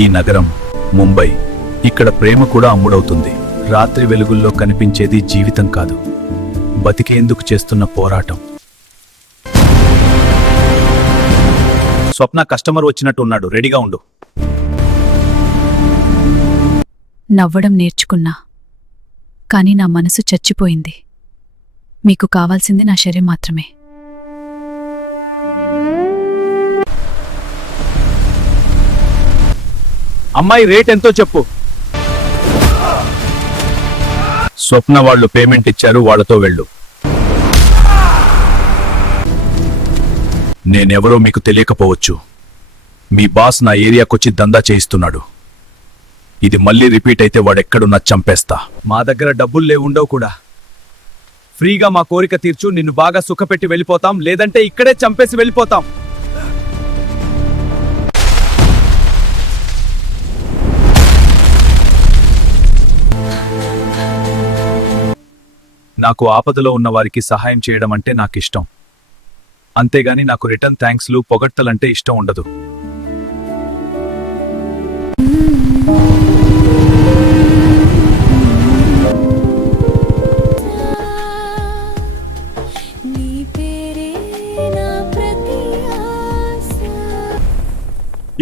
ఈ నగరం ముంబై. ఇక్కడ ప్రేమ కూడా అమ్ముడవుతుంది. రాత్రి వెలుగుల్లో కనిపించేది జీవితం కాదు, బతికేందుకు చేస్తున్న పోరాటం. స్వప్న కస్టమర్ వచ్చినట్టున్నాడు, రెడీగా ఉండు. నవ్వడం నేర్చుకున్నా, కాని నా మనసు చచ్చిపోయింది. మీకు కావాల్సింది నా శరీరం మాత్రమే. అమ్మాయి రేట్ ఎంతో చెప్పు. స్వప్న వాళ్ళు పేమెంట్ ఇచ్చారు, వాళ్ళతో వెళ్ళు. నేనెవరో మీకు తెలియకపోవచ్చు. మీ బాస్ నా ఏరియాకొచ్చి దందా చేయిస్తున్నాడు. ఇది మళ్ళీ రిపీట్ అయితే వాడెక్కడున్నా చంపేస్తా. మా దగ్గర డబ్బులు లేవుండవు కూడా. ఫ్రీగా మా కోరిక తీర్చు, నిన్ను బాగా సుఖపెట్టి వెళ్ళిపోతాం, లేదంటే ఇక్కడే చంపేసి వెళ్ళిపోతాం. నాకు ఆపదలో ఉన్న వారికి సహాయం చేయడం అంటే నాకిష్టం. అంతేగాని నాకు రిటర్న్ థ్యాంక్స్లు, పొగడ్తలంటే ఇష్టం ఉండదు.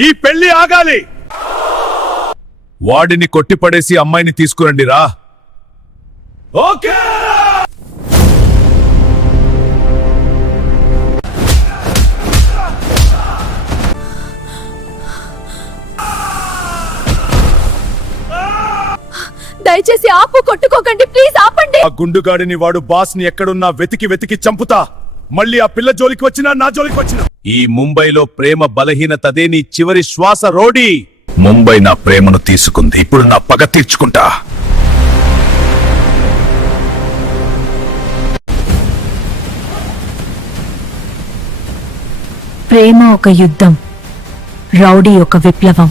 ఈ పెళ్లి ఆగాలి. వాడిని కొట్టిపడేసి అమ్మాయిని తీసుకురండి రా. ఓకే. దయచేసి ఆపు, కొట్టుకోకండి ప్లీజ్, ఆపండి. ఆ గుండుగాడిని, వాడు బాస్ ని ఎక్కడున్నా వెతికి వెతికి చంపుతా. మళ్ళీ ఆ పిల్ల జోలికి వచ్చినా, నా జోలికి వచ్చినా. ఈ ముంబైలో ప్రేమ బలహీనతదే నీ చివరి శ్వాస రోడీ. ముంబై నా ప్రేమను తీసుకుంది, ఇప్పుడు నా పగ తీర్చుకుంటా. ప్రేమ ఒక యుద్ధం, రౌడీ ఒక విప్లవం.